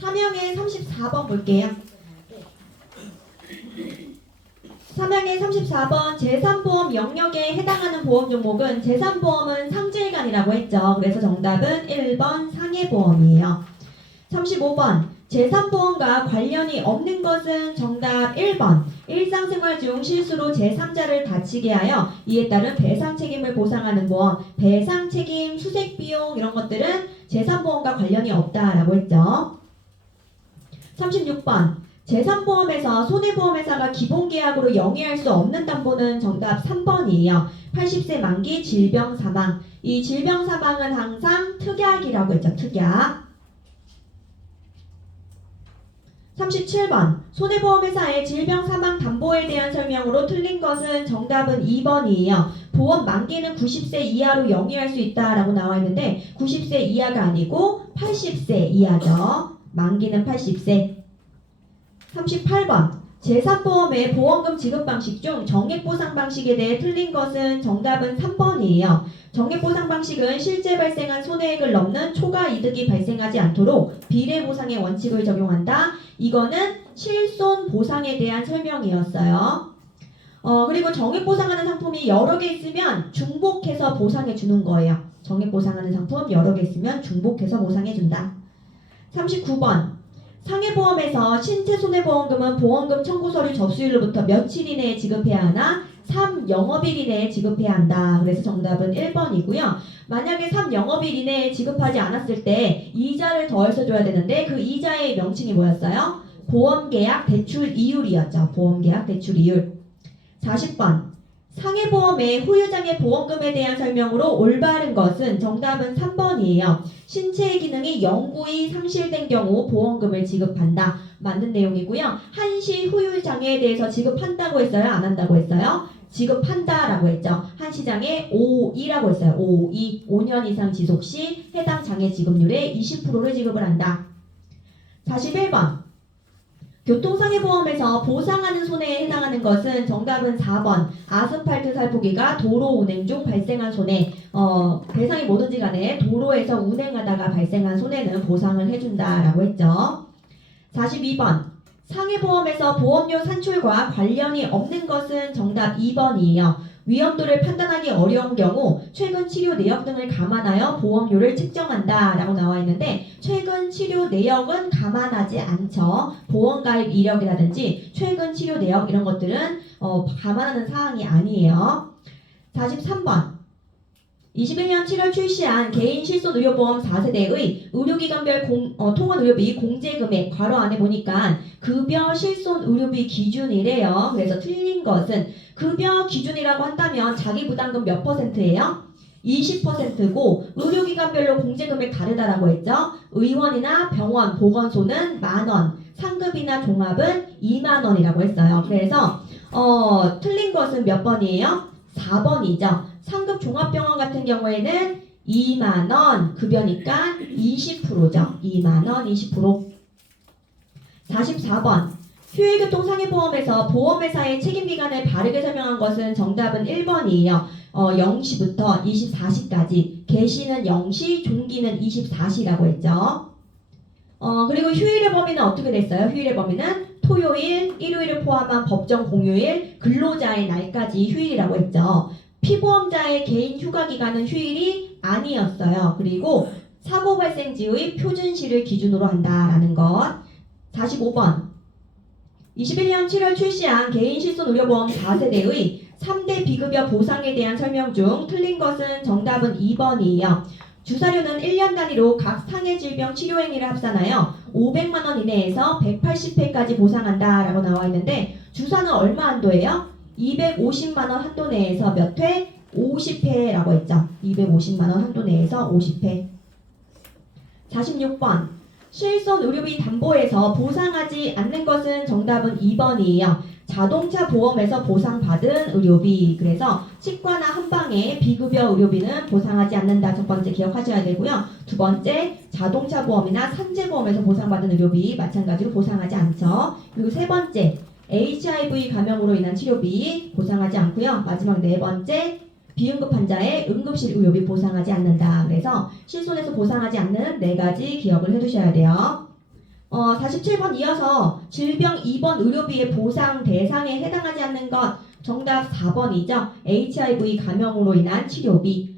사명의 34번 볼게요. 사명의 34번 재산보험 영역에 해당하는 보험 종목은 재산보험은 상질간이라고 했죠. 그래서 정답은 1번 상해보험이에요. 35번 재산보험과 관련이 없는 것은 정답 1번 일상생활 중 실수로 제3자를 다치게 하여 이에 따른 배상 책임을 보상하는 보험, 배상 책임, 수색 비용 이런 것들은 재산보험과 관련이 없다라고 했죠. 36번 재산보험에서 손해보험회사가 기본계약으로 영위할 수 없는 담보는 정답 3번이에요. 80세 만기 질병 사망. 이 질병 사망은 항상 특약이라고 했죠. 특약. 37번 손해보험회사의 질병 사망 담보에 대한 설명으로 틀린 것은 정답은 2번이에요. 보험 만기는 90세 이하로 영위할 수 있다라고 나와 있는데 90세 이하가 아니고 80세 이하죠. 만기는 80세. 38번 재산보험의 보험금 지급 방식 중 정액보상 방식에 대해 틀린 것은 정답은 3번이에요. 정액보상 방식은 실제 발생한 손해액을 넘는 초과 이득이 발생하지 않도록 비례보상의 원칙을 적용한다. 이거는 실손보상에 대한 설명이었어요. 그리고 정액보상하는 상품이 여러 개 있으면 중복해서 보상해 주는 거예요. 정액보상하는 상품 여러 개 있으면 중복해서 보상해 준다. 39번 상해보험에서 신체손해보험금은 보험금 청구 서류 접수일로부터 며칠 이내에 지급해야 하나? 3영업일 이내에 지급해야 한다. 그래서 정답은 1번이고요. 만약에 3영업일 이내에 지급하지 않았을 때 이자를 더해서 줘야 되는데 그 이자의 명칭이 뭐였어요? 보험계약 대출이율이었죠. 보험계약 대출이율. 40번 상해보험의 후유장애 보험금에 대한 설명으로 올바른 것은 정답은 3번이에요. 신체의 기능이 영구히 상실된 경우 보험금을 지급한다. 맞는 내용이고요. 한시 후유장애에 대해서 지급한다고 했어요? 안 한다고 했어요? 지급한다라고 했죠. 한시장애 5.2라고 했어요. 5.2 5년 이상 지속 시 해당 장애 지급률의 20%를 지급을 한다. 41번 교통상해보험에서 보상하는 손해에 해당하는 것은 정답은 4번 아스팔트 살포기가 도로 운행 중 발생한 손해. 배상이 뭐든지 간에 도로에서 운행하다가 발생한 손해는 보상을 해준다라고 했죠. 42번 상해보험에서 보험료 산출과 관련이 없는 것은 정답 2번이에요. 위험도를 판단하기 어려운 경우 최근 치료 내역 등을 감안하여 보험료를 측정한다 라고 나와 있는데 최근 치료 내역은 감안하지 않죠. 보험가입 이력이라든지 최근 치료 내역 이런 것들은 감안하는 사항이 아니에요. 43번 21년 7월 출시한 개인 실손의료보험 4세대의 의료기관별 통원의료비 공제금액 괄호 안에 보니까 급여 실손의료비 기준이래요. 그래서 틀린 것은 급여 기준이라고 한다면 자기부담금 몇 %예요? 20%고 의료기관별로 공제금액 다르다라고 했죠. 의원이나 병원, 보건소는 만원, 상급이나 종합은 2만원이라고 했어요. 그래서 틀린 것은 몇 번이에요? 4번이죠. 상급 종합병원 같은 경우에는 2만원 급여니까 20%죠. 2만원 20%. 44번 휴일교통상해보험에서 보험회사의 책임기간을 바르게 설명한 것은 정답은 1번이에요. 0시부터 24시까지 개시는 0시, 종기는 24시라고 했죠. 그리고 휴일의 범위는 어떻게 됐어요? 휴일의 범위는 토요일, 일요일을 포함한 법정 공휴일, 근로자의 날까지 휴일이라고 했죠. 피보험자의 개인 휴가기간은 휴일이 아니었어요. 그리고 사고 발생지의 표준시를 기준으로 한다라는 것. 45번 21년 7월 출시한 개인 실손의료보험 4세대의 3대 비급여 보상에 대한 설명 중 틀린 것은 정답은 2번이에요. 주사료는 1년 단위로 각 상해 질병 치료 행위를 합산하여 500만원 이내에서 180회까지 보상한다라고 나와 있는데 주사는 얼마 한도예요? 250만원 한도 내에서 몇 회? 50회라고 했죠. 250만원 한도 내에서 50회. 46번 실손 의료비 담보에서 보상하지 않는 것은 정답은 2번이에요. 자동차 보험에서 보상받은 의료비. 그래서 치과나 한방의 비급여 의료비는 보상하지 않는다. 첫 번째 기억하셔야 되고요. 두 번째 자동차 보험이나 산재보험에서 보상받은 의료비 마찬가지로 보상하지 않죠. 그리고 세 번째 HIV 감염으로 인한 치료비 보상하지 않고요. 마지막 네 번째 비응급 환자의 응급실 의료비 보상하지 않는다. 그래서 실손에서 보상하지 않는 네 가지 기억을 해두셔야 돼요. 47번 이어서 질병 입원 의료비의 보상 대상에 해당하지 않는 것 정답 4번이죠. HIV 감염으로 인한 치료비.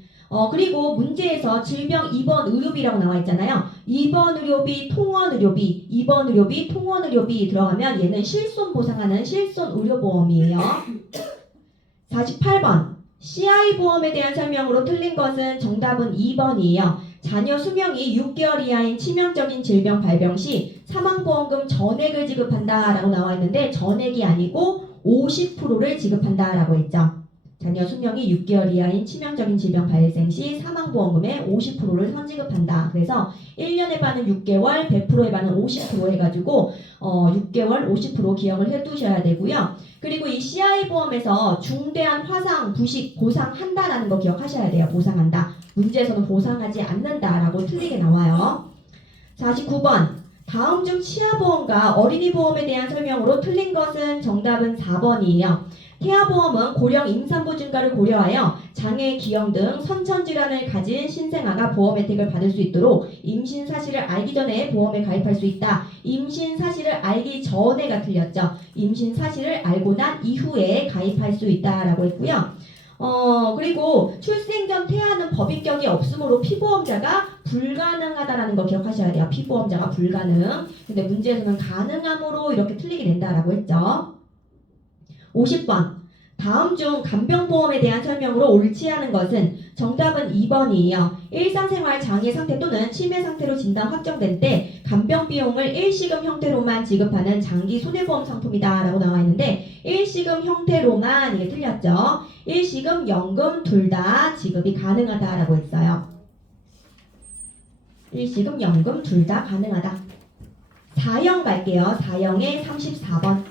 그리고 문제에서 질병 입원 의료비라고 나와 있잖아요. 입원 의료비, 통원 의료비, 입원 의료비, 통원 의료비 들어가면 얘는 실손 보상하는 실손 의료보험이에요. 48번 CI 보험에 대한 설명으로 틀린 것은 정답은 2번이에요. 자녀 수명이 6개월 이하인 치명적인 질병 발병 시 사망보험금 전액을 지급한다 라고 나와 있는데 전액이 아니고 50%를 지급한다 라고 했죠. 자녀 수명이 6개월 이하인 치명적인 질병 발생 시 사망보험금의 50%를 선지급한다. 그래서 1년에 반은 6개월, 100%에 반은 50% 해가지고 6개월 50% 기억을 해두셔야 되고요. 그리고 이 CI 보험에서 중대한 화상, 부식 보상한다라는 거 기억하셔야 돼요. 보상한다. 문제에서는 보상하지 않는다라고 틀리게 나와요. 49번 다음 중 치아보험과 어린이보험에 대한 설명으로 틀린 것은 정답은 4번이에요. 태아보험은 고령 임산부 증가를 고려하여 장애, 기형 등 선천질환을 가진 신생아가 보험 혜택을 받을 수 있도록 임신 사실을 알기 전에 보험에 가입할 수 있다. 임신 사실을 알기 전에가 틀렸죠. 임신 사실을 알고 난 이후에 가입할 수 있다라고 했고요. 그리고 출생 전 태아는 법인격이 없으므로 피보험자가 불가능하다라는 거 기억하셔야 돼요. 피보험자가 불가능. 근데 문제에서는 가능함으로 이렇게 틀리게 된다라고 했죠. 50번 다음 중 간병보험에 대한 설명으로 옳지 않은 것은 정답은 2번이에요. 일상생활 장애 상태 또는 치매 상태로 진단 확정된 때 간병비용을 일시금 형태로만 지급하는 장기 손해보험 상품이다 라고 나와 있는데 일시금 형태로만 이게 틀렸죠. 일시금, 연금 둘 다 지급이 가능하다라고 했어요. 일시금, 연금 둘 다 가능하다. 4형 갈게요. 4형의 34번.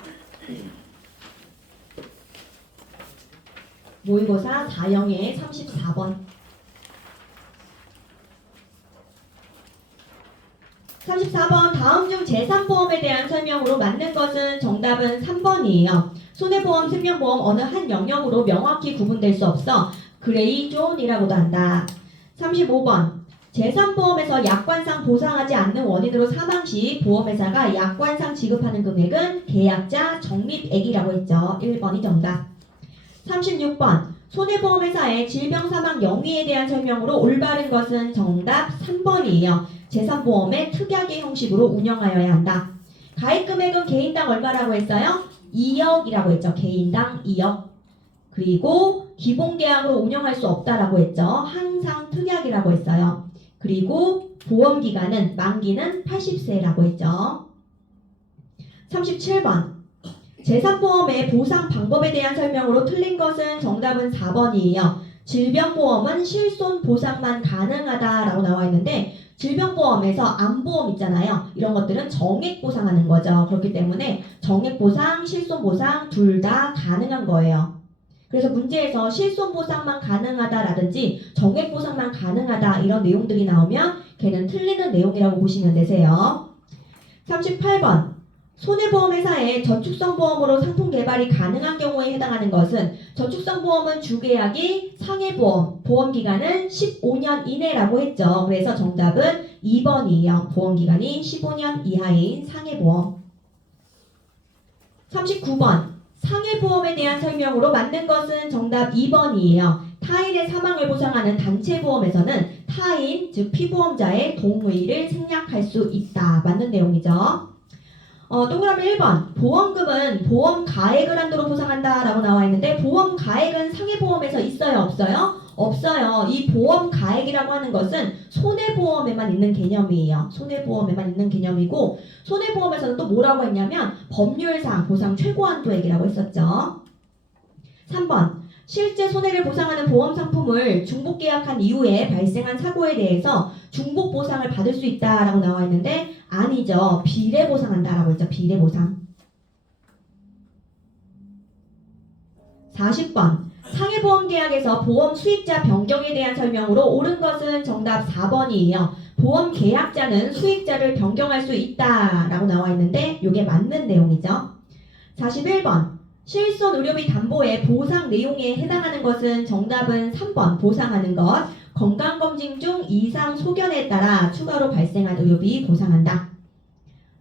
모의고사 4형의 34번. 34번 다음 중 재산보험에 대한 설명으로 맞는 것은 정답은 3번이에요. 손해보험, 생명보험 어느 한 영역으로 명확히 구분될 수 없어 그레이 존이라고도 한다. 35번 재산보험에서 약관상 보상하지 않는 원인으로 사망 시 보험회사가 약관상 지급하는 금액은 계약자 적립액이라고 했죠. 1번이 정답. 36번 손해보험회사의 질병사망 영위에 대한 설명으로 올바른 것은 정답 3번이에요. 재산보험의 특약의 형식으로 운영하여야 한다. 가입금액은 개인당 얼마라고 했어요? 2억이라고 했죠. 개인당 2억. 그리고 기본계약으로 운영할 수 없다라고 했죠. 항상 특약이라고 했어요. 그리고 보험기간은 만기는 80세라고 했죠. 37번 재산보험의 보상 방법에 대한 설명으로 틀린 것은 정답은 4번이에요. 질병보험은 실손 보상만 가능하다라고 나와 있는데 질병보험에서 암보험 있잖아요. 이런 것들은 정액보상하는 거죠. 그렇기 때문에 정액보상, 실손보상 둘 다 가능한 거예요. 그래서 문제에서 실손보상만 가능하다라든지 정액보상만 가능하다 이런 내용들이 나오면 걔는 틀리는 내용이라고 보시면 되세요. 38번 손해보험회사의 저축성보험으로 상품 개발이 가능한 경우에 해당하는 것은 저축성보험은 주계약이 상해보험, 보험기간은 15년 이내라고 했죠. 그래서 정답은 2번이에요. 보험기간이 15년 이하인 상해보험. 39번 상해보험에 대한 설명으로 맞는 것은 정답 2번이에요. 타인의 사망을 보상하는 단체보험에서는 타인, 즉 피보험자의 동의를 생략할 수 있다. 맞는 내용이죠. 동그라미 1번 보험금은 보험 가액을 한도로 보상한다 라고 나와 있는데 보험 가액은 상해보험에서 있어요 없어요? 없어요. 이 보험 가액이라고 하는 것은 손해보험에만 있는 개념이에요. 손해보험에만 있는 개념이고 손해보험에서는 또 뭐라고 했냐면 법률상 보상 최고한도액이라고 했었죠. 3번 실제 손해를 보상하는 보험 상품을 중복 계약한 이후에 발생한 사고에 대해서 중복 보상을 받을 수 있다라고 나와 있는데 아니죠. 비례 보상한다라고 했죠. 비례 보상. 40번 상해보험 계약에서 보험 수익자 변경에 대한 설명으로 옳은 것은 정답 4번이에요. 보험 계약자는 수익자를 변경할 수 있다라고 나와 있는데 이게 맞는 내용이죠. 41번 실손 의료비 담보의 보상 내용에 해당하는 것은 정답은 3번 보상하는 것. 건강검진 중 이상 소견에 따라 추가로 발생한 의료비 보상한다.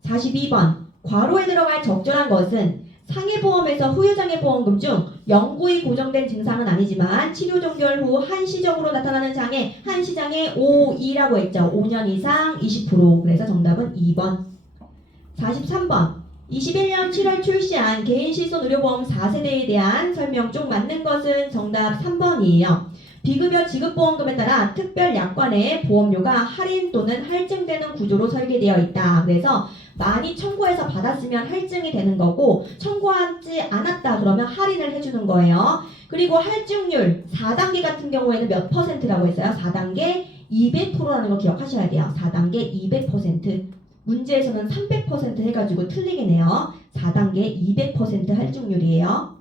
42번. 괄호에 들어갈 적절한 것은 상해보험에서 후유장애보험금 중 영구히 고정된 증상은 아니지만 치료 종결 후 한시적으로 나타나는 장애, 한시장애 O2라고 했죠. 5년 이상 20%. 그래서 정답은 2번. 43번. 21년 7월 출시한 개인실손의료보험 4세대에 대한 설명 중 맞는 것은 정답 3번이에요. 비급여 지급보험금에 따라 특별 약관의 보험료가 할인 또는 할증되는 구조로 설계되어 있다. 그래서 많이 청구해서 받았으면 할증이 되는 거고 청구하지 않았다 그러면 할인을 해주는 거예요. 그리고 할증률 4단계 같은 경우에는 몇 퍼센트라고 했어요? 4단계 200%라는 거 기억하셔야 돼요. 4단계 200%. 문제에서는 300% 해가지고 틀리긴 해요. 4단계 200% 할증률이에요.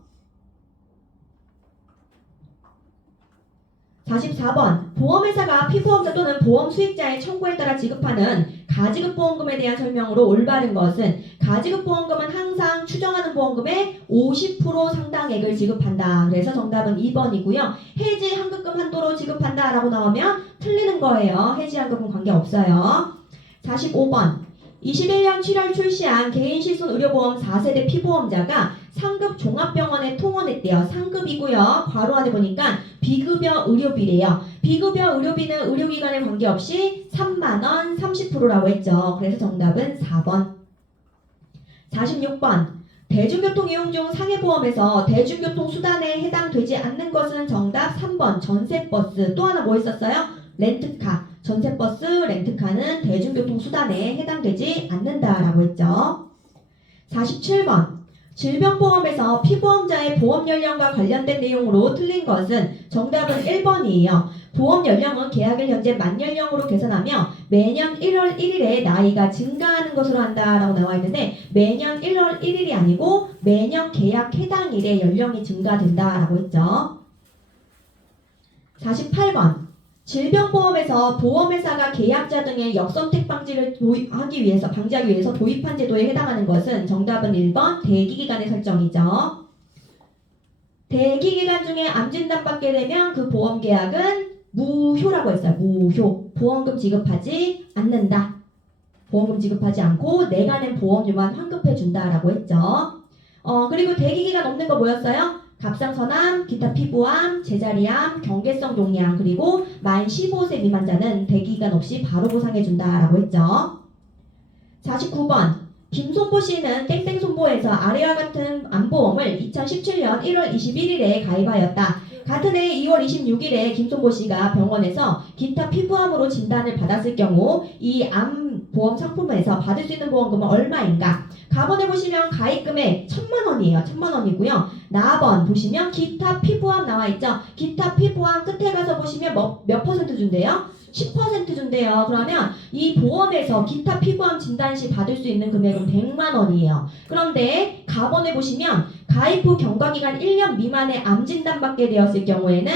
44번. 보험회사가 피보험자 또는 보험 수익자의 청구에 따라 지급하는 가지급보험금에 대한 설명으로 올바른 것은 가지급보험금은 항상 추정하는 보험금의 50% 상당액을 지급한다. 그래서 정답은 2번이고요. 해지 환급금 한도로 지급한다 라고 나오면 틀리는 거예요. 해지 환급금 관계없어요. 45번. 21년 7월 출시한 개인실손의료보험 4세대 피보험자가 상급 종합병원에 통원했대요. 상급이고요. 괄호 안에 보니까 비급여 의료비래요. 비급여 의료비는 의료기관에 관계없이 3만원 30%라고 했죠. 그래서 정답은 4번. 46번. 대중교통 이용 중 상해보험에서 대중교통수단에 해당되지 않는 것은 정답 3번. 전세버스. 또 하나 뭐 있었어요? 렌트카. 전세버스, 렌트카는 대중교통수단에 해당되지 않는다라고 했죠. 47번. 질병보험에서 피보험자의 보험연령과 관련된 내용으로 틀린 것은 정답은 1번이에요. 보험연령은 계약일 현재 만연령으로 계산하며 매년 1월 1일에 나이가 증가하는 것으로 한다라고 나와 있는데 매년 1월 1일이 아니고 매년 계약 해당일에 연령이 증가된다라고 했죠. 48번. 질병보험에서 보험회사가 계약자 등의 역선택 방지를 방지하기 위해서 도입한 제도에 해당하는 것은 정답은 1번 대기기간의 설정이죠. 대기기간 중에 암진단 받게 되면 그 보험계약은 무효라고 했어요. 무효. 보험금 지급하지 않는다. 보험금 지급하지 않고 내가 낸 보험료만 환급해준다라고 했죠. 그리고 대기기간 없는 거 뭐였어요? 갑상선암, 기타 피부암, 제자리암, 경계성 종양 그리고 만 15세 미만자는 대기기간 없이 바로 보상해준다라고 했죠. 49번. 김손보 씨는 땡땡손보에서 아래와 같은 암보험을 2017년 1월 21일에 가입하였다. 같은 해 2월 26일에 김손보 씨가 병원에서 기타 피부암으로 진단을 받았을 경우 이 암보험 상품에서 받을 수 있는 보험금은 얼마인가? 가번에 보시면 가입금액 1,000만원이에요. 1,000만원이고요. 나번 보시면 기타 피부암 나와있죠. 기타 피부암 끝에 가서 보시면 몇 퍼센트 준대요? 10% 준대요. 그러면 이 보험에서 기타 피부암 진단 시 받을 수 있는 금액은 100만원이에요. 그런데 가번에 보시면 가입 후 경과기간 1년 미만의 암 진단 받게 되었을 경우에는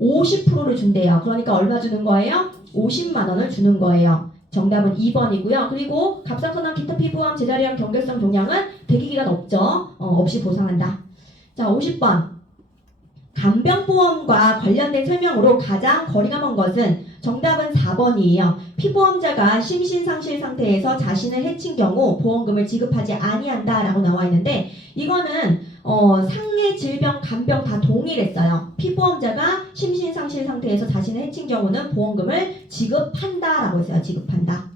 50%를 준대요. 그러니까 얼마 주는 거예요? 50만원을 주는 거예요. 정답은 2번이고요. 그리고 갑상선암, 기타 피부암, 제자리암, 경계성 종양은 대기기간 없죠. 없이 보상한다. 자, 50번. 간병보험과 관련된 설명으로 가장 거리가 먼 것은 정답은 4번이에요. 피보험자가 심신상실 상태에서 자신을 해친 경우 보험금을 지급하지 아니한다라고 나와 있는데 이거는 상해, 질병, 간병 다 동일했어요. 피보험자가 심신상실 상태에서 자신을 해친 경우는 보험금을 지급한다라고 했어요. 지급한다.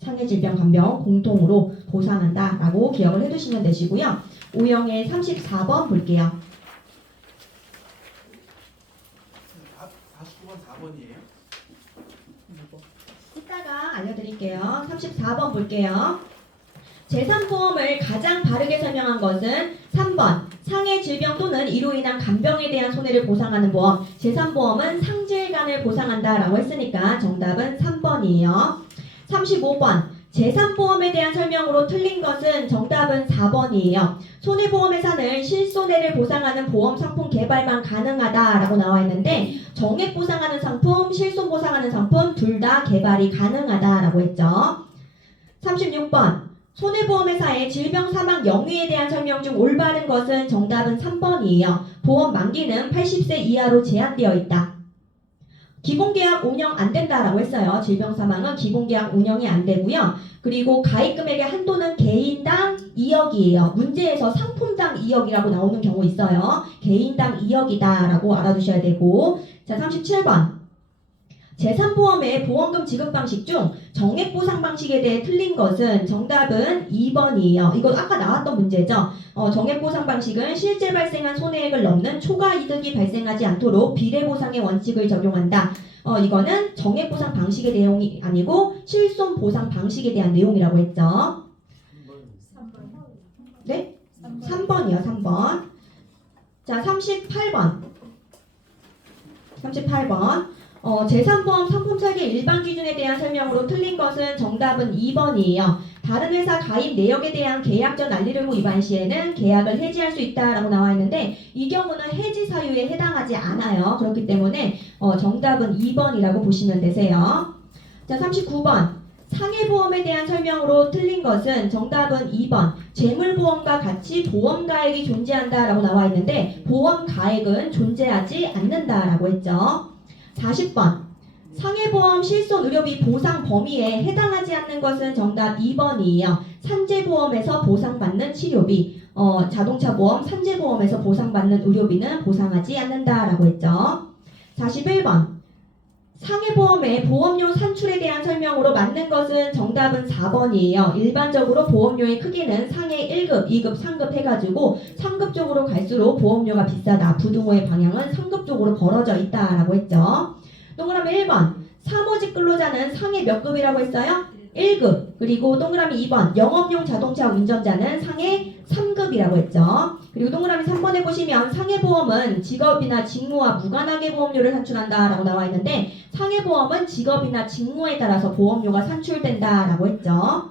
상해, 질병, 간병 공통으로 보상한다라고 기억을 해두시면 되시고요. O형의 34번 볼게요. 49번 4번이에요? 이따가 알려드릴게요. 34번 볼게요. 재산보험을 가장 바르게 설명한 것은 3번 상해 질병 또는 이로 인한 간병에 대한 손해를 보상하는 보험. 재산보험은 상질간을 보상한다라고 했으니까 정답은 3번이에요. 35번 재산보험에 대한 설명으로 틀린 것은 정답은 4번이에요. 손해보험회사는 실손해를 보상하는 보험 상품 개발만 가능하다라고 나와 있는데 정액 보상하는 상품, 실손 보상하는 상품 둘 다 개발이 가능하다라고 했죠. 36번 손해보험회사의 질병 사망 영위에 대한 설명 중 올바른 것은 정답은 3번이에요. 보험 만기는 80세 이하로 제한되어 있다. 기본계약 운영 안 된다라고 했어요. 질병사망은 기본계약 운영이 안 되고요. 그리고 가입금액의 한도는 개인당 2억이에요. 문제에서 상품당 2억이라고 나오는 경우 있어요. 개인당 2억이다라고 알아두셔야 되고, 자 37번. 재산보험의 보험금 지급 방식 중 정액보상 방식에 대해 틀린 것은 정답은 2번이에요. 이거 아까 나왔던 문제죠. 정액보상 방식은 실제 발생한 손해액을 넘는 초과 이득이 발생하지 않도록 비례보상의 원칙을 적용한다. 이거는 정액보상 방식의 내용이 아니고 실손보상 방식에 대한 내용이라고 했죠. 네? 3번이요. 3번. 자 38번. 38번. 재산보험 상품설계 일반 기준에 대한 설명으로 틀린 것은 정답은 2번이에요. 다른 회사 가입 내역에 대한 계약 전 알리 의무 위반 시에는 계약을 해지할 수 있다라고 나와 있는데 이 경우는 해지 사유에 해당하지 않아요. 그렇기 때문에 정답은 2번이라고 보시면 되세요. 자 39번. 상해보험에 대한 설명으로 틀린 것은 정답은 2번. 재물보험과 같이 보험가액이 존재한다라고 나와 있는데 보험가액은 존재하지 않는다라고 했죠. 40번. 상해보험 실손의료비 보상 범위에 해당하지 않는 것은 정답 2번이에요. 산재보험에서 보상받는 치료비, 자동차보험, 산재보험에서 보상받는 의료비는 보상하지 않는다라고 했죠. 41번. 상해보험의 보험료 산출에 대한 설명으로 맞는 것은 정답은 4번이에요. 일반적으로 보험료의 크기는 상해 1급, 2급, 3급 해가지고 3급 쪽으로 갈수록 보험료가 비싸다. 부등호의 방향은 3급 쪽으로 벌어져 있다라고 했죠. 동그라미 1번. 사무직 근로자는 상해 몇 급이라고 했어요? 1급. 그리고 동그라미 2번. 영업용 자동차 운전자는 상해 3급이라고 했죠. 그리고 동그라미 3번에 보시면 상해보험은 직업이나 직무와 무관하게 보험료를 산출한다라고 나와 있는데 상해보험은 직업이나 직무에 따라서 보험료가 산출된다라고 했죠.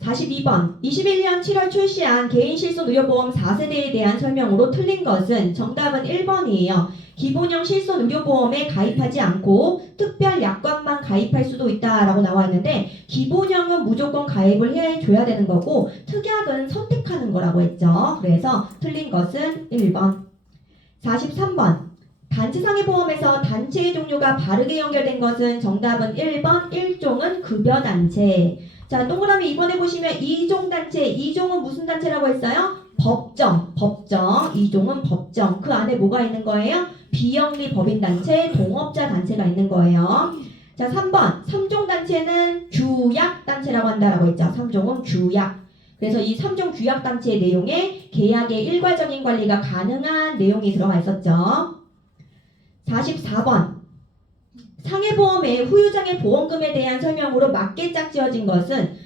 42번. 21년 7월 출시한 개인실손의료보험 4세대에 대한 설명으로 틀린 것은 정답은 1번이에요. 기본형 실손의료보험에 가입하지 않고 특별 약관만 가입할 수도 있다라고 나와 있는데 기본형은 무조건 가입을 해줘야 되는 거고 특약은 선택하는 거라고 했죠. 그래서 틀린 것은 1번. 43번. 단체상해보험에서 단체의 종류가 바르게 연결된 것은 정답은 1번. 1종은 급여단체. 자 동그라미 2번에 보시면 2종 단체. 2종은 무슨 단체라고 했어요? 법정. 2종은 법정. 그 안에 뭐가 있는 거예요? 비영리 법인단체, 동업자 단체가 있는 거예요. 자 3번. 3종 단체는 규약단체라고 한다라고 했죠. 3종은 규약. 그래서 이 3종 규약단체의 내용에 계약의 일괄적인 관리가 가능한 내용이 들어가 있었죠. 44번. 상해보험의 후유장애 보험금에 대한 설명으로 맞게 짝지어진 것은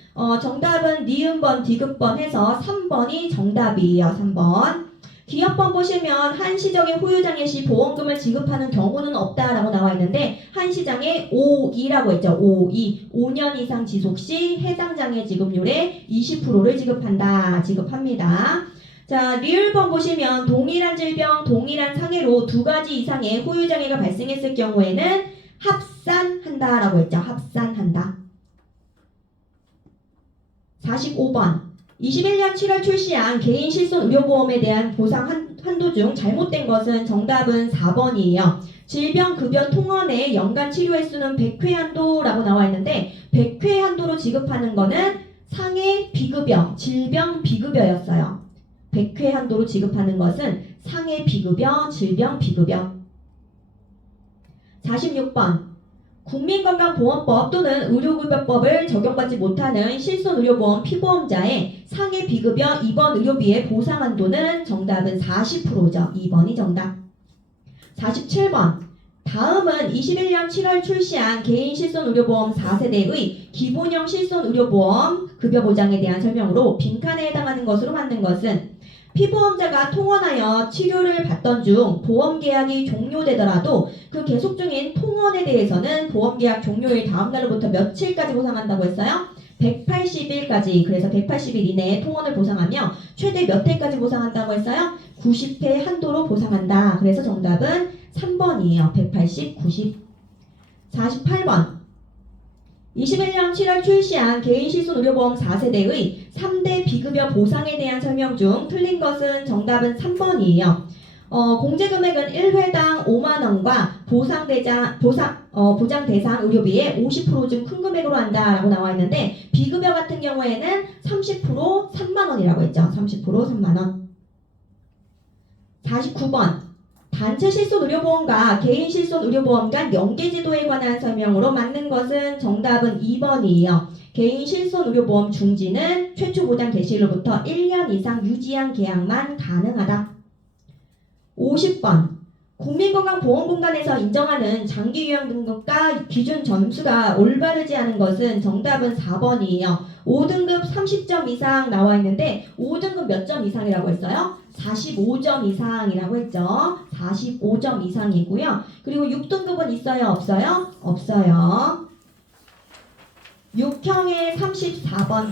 정답은 니은번, 디귿번 해서 3번이 정답이에요. 3번. 기업번 보시면 한시적인 후유장애 시 보험금을 지급하는 경우는 없다라고 나와 있는데 한시장애 5.2라고 했죠. 5.2. 5년 이상 지속 시 해당 장애 지급률의 20%를 지급합니다. 자, 리을번 보시면 동일한 질병, 동일한 상해로 두 가지 이상의 후유장애가 발생했을 경우에는 합산한다라고 했죠. 합산한다. 45번. 21년 7월 출시한 개인실손의료보험에 대한 보상 한도 중 잘못된 것은 정답은 4번이에요. 질병급여 통원의 연간 치료 횟수는 100회 한도라고 나와 있는데 100회 한도로 지급하는 거는 상해 비급여, 질병 비급여였어요. 100회 한도로 지급하는 것은 상해 비급여, 질병 비급여. 46번. 국민건강보험법 또는 의료급여법을 적용받지 못하는 실손의료보험 피보험자의 상해 비급여 입원 의료비의 보상 한도는 정답은 40%죠. 2번이 정답. 47번. 다음은 21년 7월 출시한 개인실손의료보험 4세대의 기본형 실손의료보험 급여보장에 대한 설명으로 빈칸에 해당하는 것으로 맞는 것은 피보험자가 통원하여 치료를 받던 중 보험계약이 종료되더라도 그 계속 중인 통원에 대해서는 보험계약 종료일 다음 날로부터 며칠까지 보상한다고 했어요? 180일까지. 그래서 180일 이내에 통원을 보상하며 최대 몇 회까지 보상한다고 했어요? 90회 한도로 보상한다. 그래서 정답은 3번이에요. 180, 90. 48번. 21년 7월 출시한 개인실손의료보험 4세대의 3대 비급여 보상에 대한 설명 중 틀린 것은 정답은 3번이에요. 공제 금액은 1회당 5만 원과 보장 대상 의료비의 50%중 큰 금액으로 한다라고 나와 있는데 비급여 같은 경우에는 30% 3만 원이라고 했죠. 30% 3만 원. 49번. 단체 실손 의료보험과 개인 실손 의료보험 간 연계 제도에 관한 설명으로 맞는 것은 정답은 2번이에요. 개인 실손 의료보험 중지는 최초 보장 개시일로부터 1년 이상 유지한 계약만 가능하다. 50번. 국민건강보험공단에서 인정하는 장기요양 등급과 기준 점수가 올바르지 않은 것은 정답은 4번이에요. 5등급 30점 이상 나와 있는데 5등급 몇 점 이상이라고 했어요? 45점 이상이라고 했죠. 45점 이상이고요. 그리고 6등급은 있어요? 없어요? 없어요. 6형의 34번.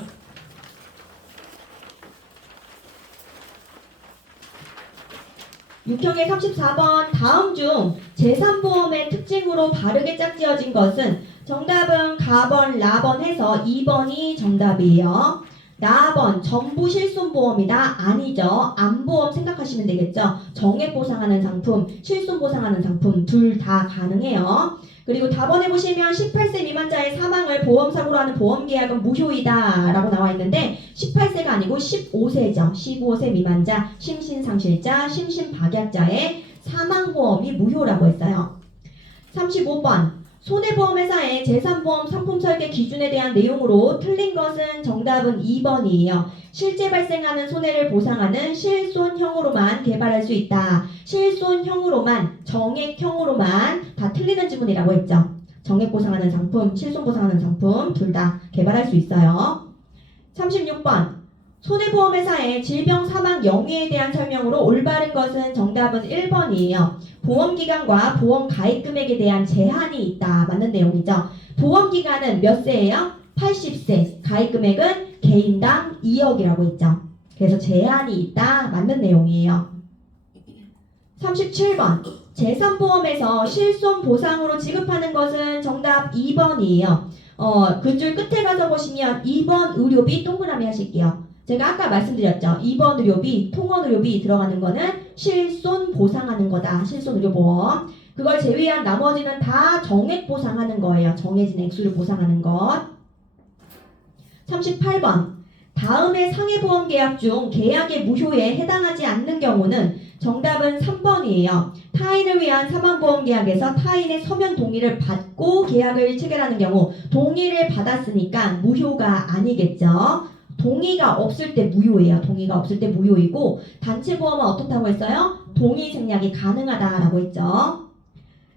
6형의 34번. 다음 중 재산보험의 특징으로 바르게 짝지어진 것은 정답은 가번, 라번 해서 2번이 정답이에요. 나번 전부 실손보험이다. 아니죠. 암보험 생각하시면 되겠죠. 정액 보상하는 상품, 실손 보상하는 상품 둘 다 가능해요. 그리고 답번에 보시면 18세 미만자의 사망을 보험사고로 하는 보험계약은 무효이다 라고 나와 있는데 18세가 아니고 15세죠. 15세 미만자, 심신상실자, 심신박약자의 사망보험이 무효라고 했어요. 35번. 손해보험회사의 재산보험 상품 설계 기준에 대한 내용으로 틀린 것은 정답은 2번이에요. 실제 발생하는 손해를 보상하는 실손형으로만 개발할 수 있다. 실손형으로만, 정액형으로만 다 틀리는 지문이라고 했죠. 정액 보상하는 상품, 실손 보상하는 상품 둘 다 개발할 수 있어요. 36번. 손해보험회사의 질병 사망 영위에 대한 설명으로 올바른 것은 정답은 1번이에요. 보험기간과 보험가입금액에 대한 제한이 있다. 맞는 내용이죠. 보험기간은 몇 세예요? 80세. 가입금액은 개인당 2억이라고 했죠. 그래서 제한이 있다. 맞는 내용이에요. 37번. 재산보험에서 실손 보상으로 지급하는 것은 정답 2번이에요. 그 줄 끝에 가서 보시면 2번 의료비 동그라미 하실게요. 제가 아까 말씀드렸죠. 2번 의료비, 통원 의료비 들어가는 거는 실손 보상하는 거다. 실손 의료보험. 그걸 제외한 나머지는 다 정액 보상하는 거예요. 정해진 액수를 보상하는 것. 38번. 다음의 상해보험 계약 중 계약의 무효에 해당하지 않는 경우는 정답은 3번이에요. 타인을 위한 사망보험 계약에서 타인의 서면 동의를 받고 계약을 체결하는 경우 동의를 받았으니까 무효가 아니겠죠. 동의가 없을 때 무효예요. 동의가 없을 때 무효이고 단체보험은 어떻다고 했어요? 동의 생략이 가능하다라고 했죠.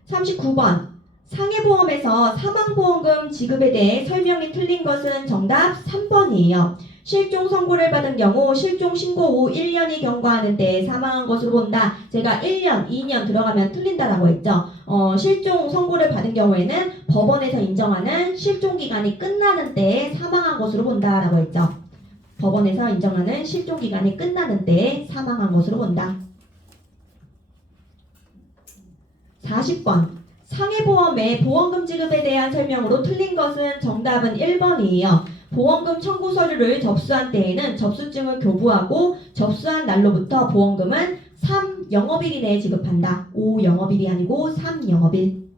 39번. 상해보험에서 사망보험금 지급에 대해 설명이 틀린 것은 정답 3번이에요. 실종 선고를 받은 경우 실종 신고 후 1년이 경과하는 때 사망한 것으로 본다. 제가 1년, 2년 들어가면 틀린다라고 했죠. 실종 선고를 받은 경우에는 법원에서 인정하는 실종 기간이 끝나는 때에 사망한 것으로 본다라고 했죠. 법원에서 인정하는 실종 기간이 끝나는 때에 사망한 것으로 본다. 40번. 상해보험의 보험금 지급에 대한 설명으로 틀린 것은 정답은 1번이에요. 보험금 청구 서류를 접수한 때에는 접수증을 교부하고 접수한 날로부터 보험금은 3영업일 이내에 지급한다. 5영업일이 아니고 3영업일.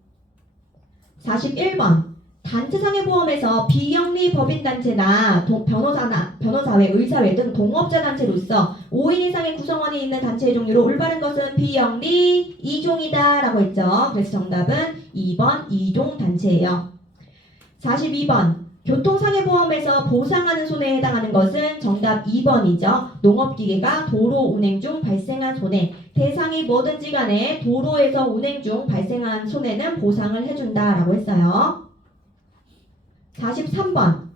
41번. 단체상해보험에서 비영리 법인단체나 변호사회, 의사회 등 동업자단체로서 5인 이상의 구성원이 있는 단체의 종류로 올바른 것은 비영리 2종이다 라고 했죠. 그래서 정답은 2번 2종 단체예요. 42번. 교통상해보험에서 보상하는 손해에 해당하는 것은 정답 2번이죠. 농업기계가 도로 운행 중 발생한 손해. 대상이 뭐든지 간에 도로에서 운행 중 발생한 손해는 보상을 해준다라고 했어요. 43번.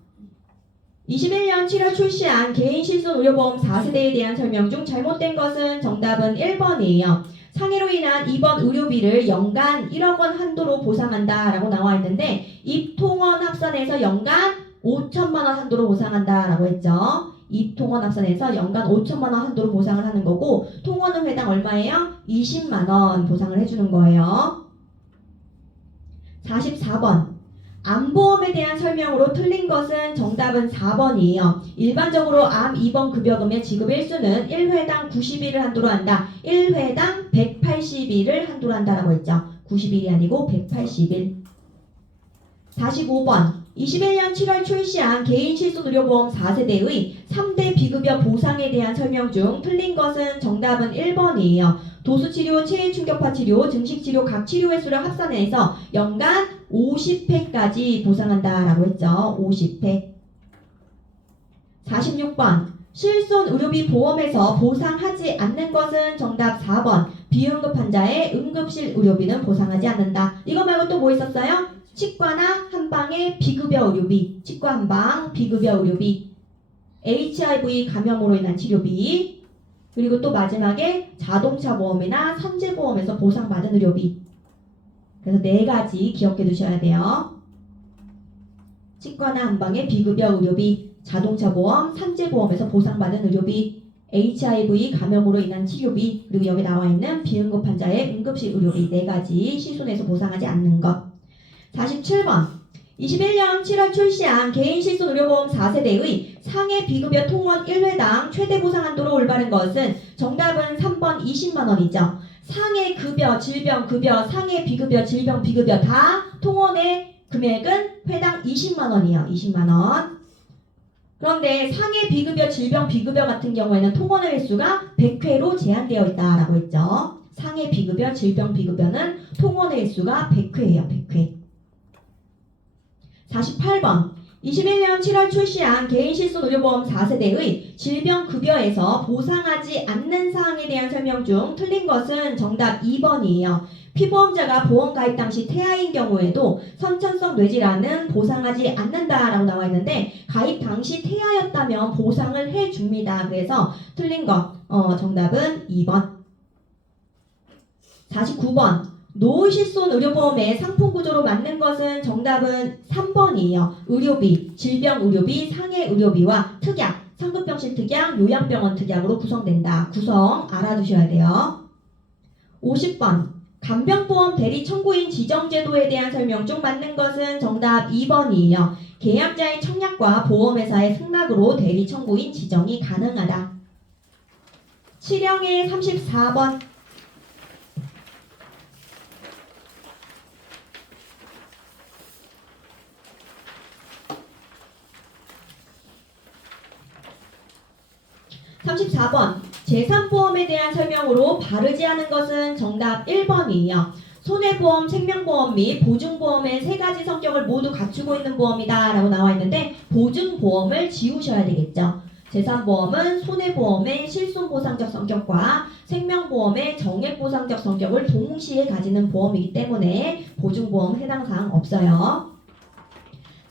21년 7월 출시한 개인 실손 의료보험 4세대에 대한 설명 중 잘못된 것은 정답은 1번이에요. 상해로 인한 입원 의료비를 연간 1억 원 한도로 보상한다라고 나와 있는데 입통원 합산해서 연간 5천만 원 한도로 보상한다라고 했죠. 입통원 합산해서 연간 5천만 원 한도로 보상을 하는 거고 통원은 회당 얼마예요? 20만 원 보상을 해주는 거예요. 44번. 암보험에 대한 설명으로 틀린 것은 정답은 4번이에요. 일반적으로 암 입원 급여금의 지급 일수는 1회당 90일을 한도로 한다. 1회당 180일을 한도로 한다라고 했죠. 90일이 아니고 180일. 45번 21년 7월 출시한 개인실손의료보험 4세대의 3대 비급여 보상에 대한 설명 중 틀린 것은 정답은 1번이에요. 도수치료, 체해충격파 치료, 증식치료 각 치료 횟수를 합산해서 연간 50회까지 보상한다라고 했죠. 50회. 46번 실손의료비 보험에서 보상하지 않는 것은 정답 4번. 비응급 환자의 응급실 의료비는 보상하지 않는다. 이거 말고 또 뭐 있었어요? 치과나 한방의 비급여 의료비, 치과 한방 비급여 의료비, HIV 감염으로 인한 치료비, 그리고 또 마지막에 자동차 보험이나 선제 보험에서 보상받은 의료비. 그래서 4가지 기억해 두셔야 돼요. 치과나 한방의 비급여 의료비, 자동차 보험, 선제 보험에서 보상받은 의료비, HIV 감염으로 인한 치료비, 그리고 여기 나와 있는 비응급 환자의 응급실 의료비 4가지 실손해서 보상하지 않는 것. 47번 21년 7월 출시한 개인실손의료보험 4세대의 상해 비급여 통원 1회당 최대 보상 한도로 올바른 것은 정답은 3번 20만원이죠. 상해 급여, 질병 급여, 상해 비급여, 질병 비급여 다 통원의 금액은 회당 20만원이에요. 20만원. 그런데 상해 비급여, 질병 비급여 같은 경우에는 통원의 횟수가 100회로 제한되어 있다라고 했죠. 상해 비급여, 질병 비급여는 통원의 횟수가 100회예요. 100회. 48번 21년 7월 출시한 개인실손의료보험 4세대의 질병급여에서 보상하지 않는 사항에 대한 설명 중 틀린 것은 정답 2번이에요. 피보험자가 보험 가입 당시 태아인 경우에도 선천성 뇌질환은 보상하지 않는다라고 나와 있는데 가입 당시 태아였다면 보상을 해줍니다. 그래서 틀린 것 정답은 2번. 49번 노후실손의료보험의 상품구조로 맞는 것은 정답은 3번이에요. 의료비, 질병의료비, 상해의료비와 특약, 상급병실 특약, 요양병원 특약으로 구성된다. 구성 알아두셔야 돼요. 50번 간병보험 대리 청구인 지정제도에 대한 설명 중 맞는 것은 정답 2번이에요. 계약자의 청약과 보험회사의 승낙으로 대리 청구인 지정이 가능하다. 실형의 34번 34번 재산보험에 대한 설명으로 바르지 않은 것은 정답 1번이에요. 손해보험, 생명보험 및 보증보험의 3가지 성격을 모두 갖추고 있는 보험이다 라고 나와 있는데 보증보험을 지우셔야 되겠죠. 재산보험은 손해보험의 실손보상적 성격과 생명보험의 정액보상적 성격을 동시에 가지는 보험이기 때문에 보증보험 해당 사항 없어요.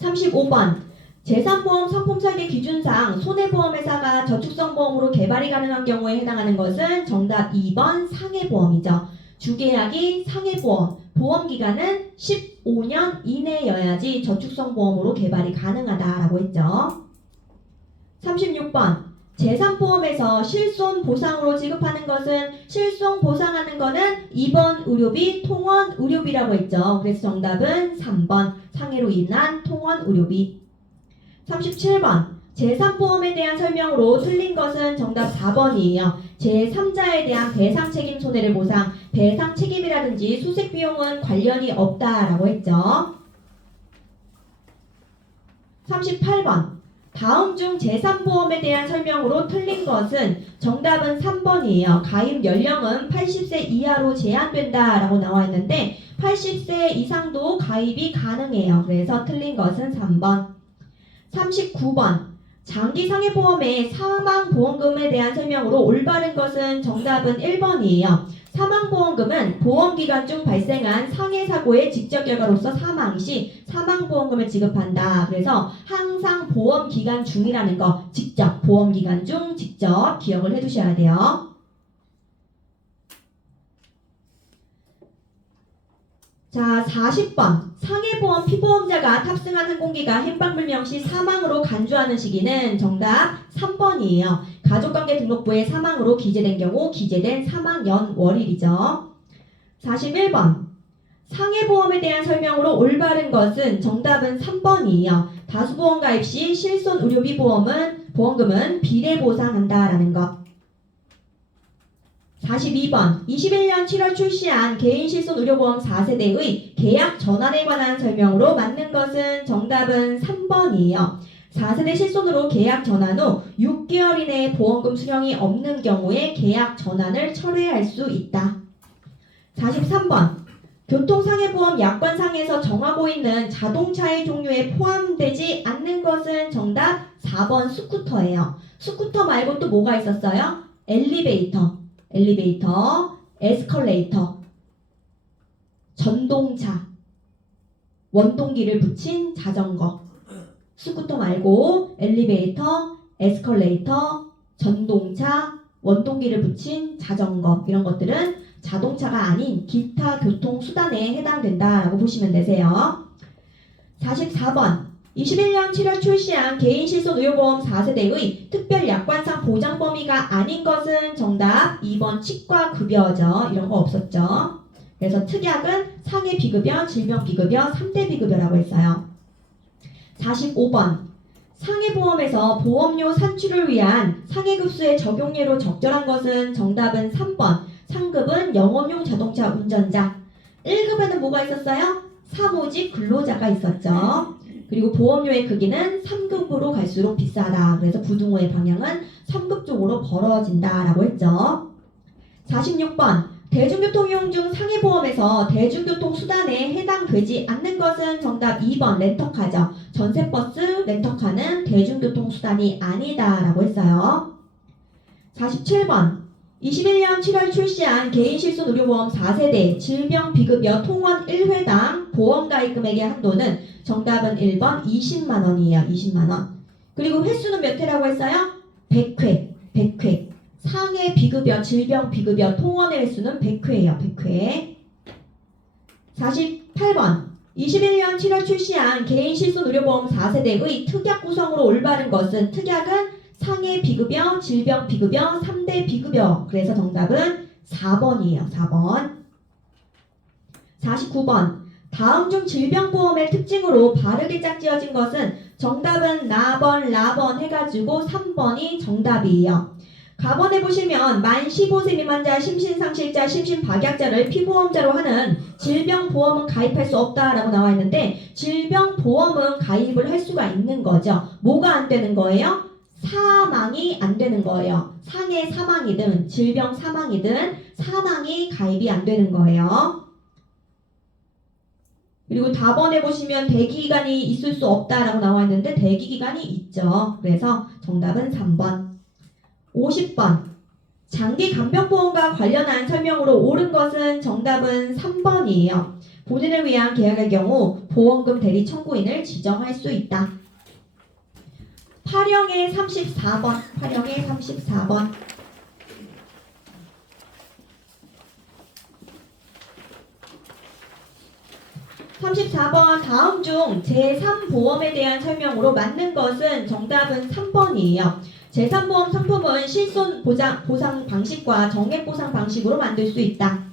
35번 재산보험 상품설계 기준상 손해보험회사가 저축성보험으로 개발이 가능한 경우에 해당하는 것은 정답 2번 상해보험이죠. 주계약이 상해보험, 보험기간은 15년 이내여야지 저축성보험으로 개발이 가능하다라고 했죠. 36번 재산보험에서 실손보상으로 지급하는 것은 실손보상하는 거는 2번 의료비, 통원 의료비라고 했죠. 그래서 정답은 3번 상해로 인한 통원 의료비. 37번 재산보험에 대한 설명으로 틀린 것은 정답 4번이에요. 제3자에 대한 배상책임 손해를 보상, 배상책임이라든지 수색비용은 관련이 없다라고 했죠. 38번 다음 중 재산보험에 대한 설명으로 틀린 것은 정답은 3번이에요. 가입 연령은 80세 이하로 제한된다라고 나와 있는데 80세 이상도 가입이 가능해요. 그래서 틀린 것은 3번. 39번 장기상해보험의 사망보험금에 대한 설명으로 올바른 것은 정답은 1번이에요. 사망보험금은 보험기간 중 발생한 상해사고의 직접 결과로서 사망 시 사망보험금을 지급한다. 그래서 항상 보험기간 중이라는 거 직접 보험기간 중 직접 기억을 해두셔야 돼요. 자, 40번 상해보험 피보험자가 탑승한 항공기가 행방불명 시 사망으로 간주하는 시기는 정답 3번이에요. 가족관계 등록부에 사망으로 기재된 경우 기재된 사망연월일이죠. 41번 상해보험에 대한 설명으로 올바른 것은 정답은 3번이에요. 다수보험 가입 시 실손의료비 보험금은 비례보상한다라는 것. 42번 21년 7월 출시한 개인실손의료보험 4세대의 계약 전환에 관한 설명으로 맞는 것은 정답은 3번이에요. 4세대 실손으로 계약 전환 후 6개월 이내에 보험금 수령이 없는 경우에 계약 전환을 철회할 수 있다. 43번 교통상해보험 약관상에서 정하고 있는 자동차의 종류에 포함되지 않는 것은 정답 4번 스쿠터예요. 스쿠터 말고 또 뭐가 있었어요? 엘리베이터, 에스컬레이터, 전동차, 원동기를 붙인 자전거. 스쿠터 말고 엘리베이터, 에스컬레이터, 전동차, 원동기를 붙인 자전거 이런 것들은 자동차가 아닌 기타 교통수단에 해당된다라고 보시면 되세요. 44번 21년 7월 출시한 개인실손의료보험 4세대의 특별약관상 보장 범위가 아닌 것은 정답 2번 치과급여죠. 이런 거 없었죠. 그래서 특약은 상해 비급여, 질병 비급여, 3대 비급여라고 했어요. 45번 상해보험에서 보험료 산출을 위한 상해급수의 적용례로 적절한 것은 정답은 3번 상급은 영업용 자동차 운전자. 1급에는 뭐가 있었어요? 사무직 근로자가 있었죠. 그리고 보험료의 크기는 3급으로 갈수록 비싸다. 그래서 부등호의 방향은 3급 쪽으로 벌어진다라고 했죠. 46번 대중교통 이용 중 상해보험에서 대중교통수단에 해당되지 않는 것은 정답 2번 렌터카죠. 전세버스, 렌터카는 대중교통수단이 아니다라고 했어요. 47번 21년 7월 출시한 개인실손의료보험 4세대 질병비급여 통원 1회당 보험가입금액의 한도는 정답은 1번 20만원이에요. 20만원. 그리고 횟수는 몇 회라고 했어요? 100회. 상해 비급여, 질병 비급여 통원의 횟수는 100회예요. 100회. 48번 21년 7월 출시한 개인실손의료보험 4세대의 특약 구성으로 올바른 것은 특약은 상해 비급여, 질병 비급여, 3대 비급여. 그래서 정답은 4번이에요. 4번. 49번 다음 중 질병보험의 특징으로 바르게 짝지어진 것은 정답은 나번, 라번 해가지고 3번이 정답이에요. 가번에 보시면 만 15세 미만자, 심신상실자, 심신박약자를 피보험자로 하는 질병보험은 가입할 수 없다라고 나와 있는데 질병보험은 가입을 할 수가 있는 거죠. 뭐가 안 되는 거예요? 사망이 안 되는 거예요. 상해 사망이든 질병 사망이든 사망이 가입이 안 되는 거예요. 그리고 다번에 보시면 대기기간이 있을 수 없다라고 나와 있는데 대기기간이 있죠. 그래서 정답은 3번. 50번 장기간병보험과 관련한 설명으로 옳은 것은 정답은 3번이에요. 본인을 위한 계약의 경우 보험금 대리 청구인을 지정할 수 있다. 8형의 34번 34번 다음 중 제3보험에 대한 설명으로 맞는 것은 정답은 3번이에요. 제3보험 상품은 실손 보상 방식과 정액 보상 방식으로 만들 수 있다.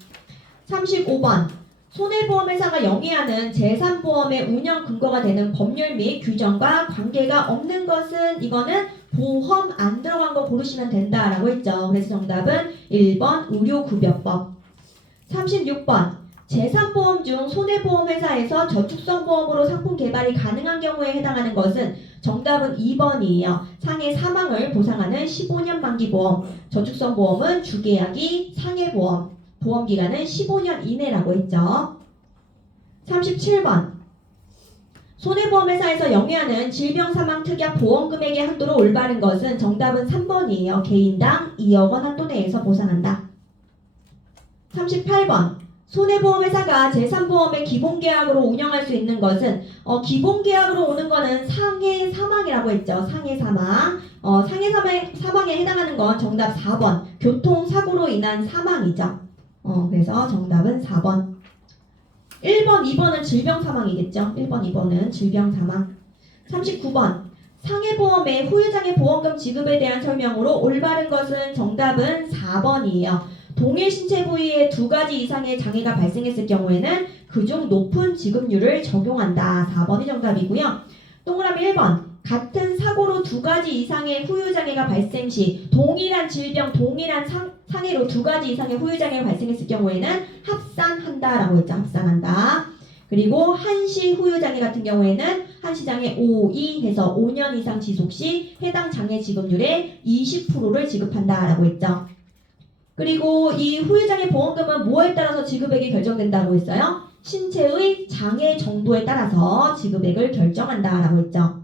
35번 손해보험회사가 영위하는 제3보험의 운영 근거가 되는 법률 및 규정과 관계가 없는 것은 이거는 보험 안 들어간 거 고르시면 된다라고 했죠. 그래서 정답은 1번 의료급여법. 36번 제3보험 중 손해보험회사에서 저축성보험으로 상품 개발이 가능한 경우에 해당하는 것은 정답은 2번이에요. 상해 사망을 보상하는 15년 만기보험, 저축성보험은 주계약이 상해보험, 보험기간은 15년 이내라고 했죠. 37번 손해보험회사에서 영위하는 질병사망특약 보험금액의 한도로 올바른 것은 정답은 3번이에요. 개인당 2억 원 한도 내에서 보상한다. 38번 손해보험회사가 제3보험의 기본계약으로 운영할 수 있는 것은 기본계약으로 오는 거는 상해 사망이라고 했죠. 상해 사망. 상해 사망에 해당하는 건 정답 4번. 교통사고로 인한 사망이죠. 그래서 정답은 4번. 1번, 2번은 질병사망이겠죠. 1번, 2번은 질병사망. 39번 상해보험의 후유장애 보험금 지급에 대한 설명으로 올바른 것은 정답은 4번이에요. 동일 신체 부위에 2가지 이상의 장애가 발생했을 경우에는 그중 높은 지급률을 적용한다. 4번이 정답이고요. 동그라미 1번 같은 사고로 두 가지 이상의 후유장애가 발생 시 동일한 질병, 동일한 상해로 두 가지 이상의 후유장애가 발생했을 경우에는 합산한다라고 했죠. 합산한다. 그리고 한시 후유장애 같은 경우에는 한시장애 5, 2 해서 5년 이상 지속 시 해당 장애 지급률의 20%를 지급한다라고 했죠. 그리고 이 후유장애 보험금은 뭐에 따라서 지급액이 결정된다고 했어요? 신체의 장애 정도에 따라서 지급액을 결정한다라고 했죠.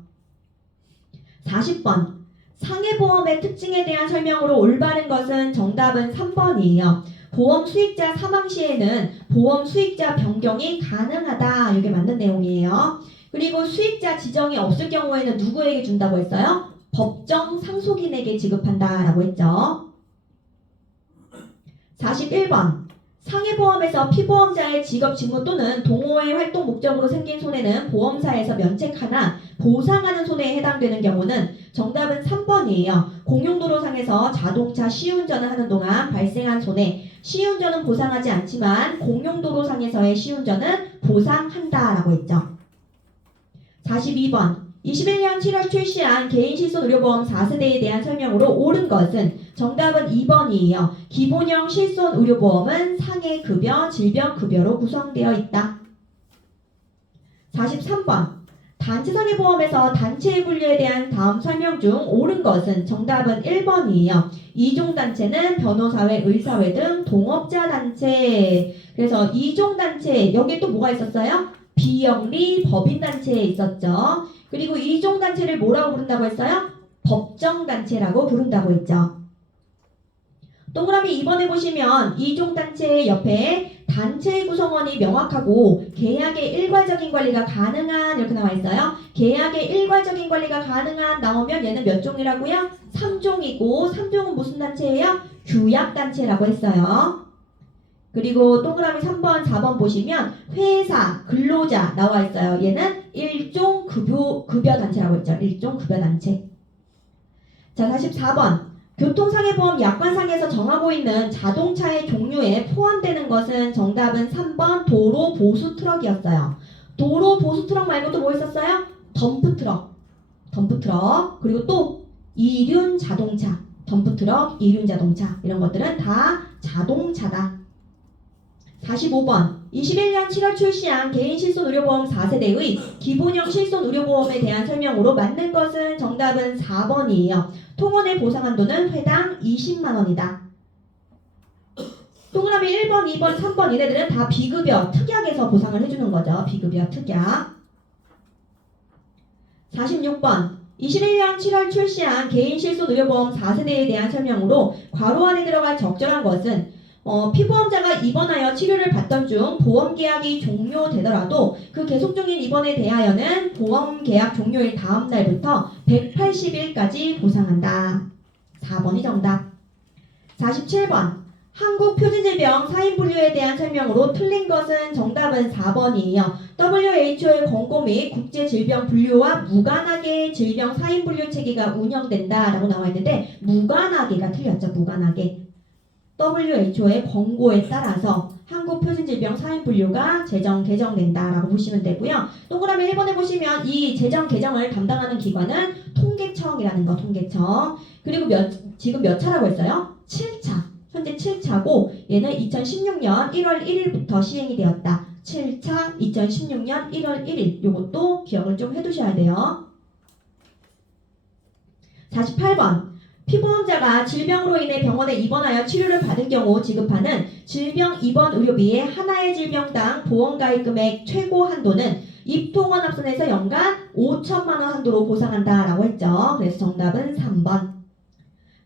40번. 상해보험의 특징에 대한 설명으로 올바른 것은 정답은 3번이에요. 보험 수익자 사망 시에는 보험 수익자 변경이 가능하다. 이게 맞는 내용이에요. 그리고 수익자 지정이 없을 경우에는 누구에게 준다고 했어요? 법정 상속인에게 지급한다라고 했죠. 41번. 상해보험에서 피보험자의 직업 직무 또는 동호회 활동 목적으로 생긴 손해는 보험사에서 면책하나 보상하는 손해에 해당되는 경우는 정답은 3번이에요. 공용도로상에서 자동차 시운전을 하는 동안 발생한 손해, 시운전은 보상하지 않지만 공용도로상에서의 시운전은 보상한다라고 했죠. 42번. 21년 7월 출시한 개인실손의료보험 4세대에 대한 설명으로 옳은 것은 정답은 2번이에요. 기본형 실손의료보험은 상해급여, 질병급여로 구성되어 있다. 43번. 단체상해보험에서 단체의 분류에 대한 다음 설명 중 옳은 것은 정답은 1번이에요. 이종단체는 변호사회, 의사회 등 동업자단체. 그래서 이종단체, 여기 또 뭐가 있었어요? 비영리 법인단체에 있었죠. 그리고 이종단체를 뭐라고 부른다고 했어요? 법정단체라고 부른다고 했죠. 동그라미 2번에 보시면 이종단체 옆에 단체의 구성원이 명확하고 계약의 일괄적인 관리가 가능한 이렇게 나와 있어요. 계약의 일괄적인 관리가 가능한 나오면 얘는 몇 종이라고요? 3종이고 3종은 무슨 단체예요? 규약단체라고 했어요. 그리고 동그라미 3번, 4번 보시면 회사, 근로자 나와 있어요. 얘는 일종 급여단체라고 했죠. 일종 급여단체. 자, 44번. 교통상해보험 약관상에서 정하고 있는 자동차의 종류에 포함되는 것은 정답은 3번 도로보수트럭이었어요. 도로보수트럭 말고 또 뭐 있었어요? 덤프트럭. 덤프트럭. 그리고 또 이륜자동차. 덤프트럭, 이륜자동차. 이런 것들은 다 자동차다. 45번. 21년 7월 출시한 개인실손의료보험 4세대의 기본형 실손의료보험에 대한 설명으로 맞는 것은 정답은 4번이에요. 통원의 보상한도는 회당 20만원이다. 동그라미 1번, 2번, 3번 얘네들은 다 비급여, 특약에서 보상을 해주는 거죠. 비급여, 특약. 46번. 21년 7월 출시한 개인실손의료보험 4세대에 대한 설명으로 괄호 안에 들어갈 적절한 것은 피보험자가 입원하여 치료를 받던 중 보험계약이 종료되더라도 그 계속 중인 입원에 대하여는 보험계약 종료일 다음 날부터 180일까지 보상한다. 4번이 정답. 47번. 한국표준질병 사인분류에 대한 설명으로 틀린 것은 정답은 4번이에요. WHO의 권고 및 국제질병분류와 무관하게 질병 사인분류 체계가 운영된다라고 나와 있는데 무관하게가 틀렸죠. 무관하게. WHO의 권고에 따라서 한국표준질병 사인분류가 개정된다라고 보시면 되고요. 동그라미 1번에 보시면 이 개정을 담당하는 기관은 통계청이라는 거, 통계청. 그리고 지금 몇 차라고 했어요? 7차. 현재 7차고 얘는 2016년 1월 1일부터 시행이 되었다. 7차 2016년 1월 1일. 요것도 기억을 좀 해두셔야 돼요. 48번. 피보험자가 질병으로 인해 병원에 입원하여 치료를 받은 경우 지급하는 질병 입원 의료비의 하나의 질병당 보험가입 금액 최고 한도는 입통원 합산해서 연간 5천만 원 한도로 보상한다라고 했죠. 그래서 정답은 3번.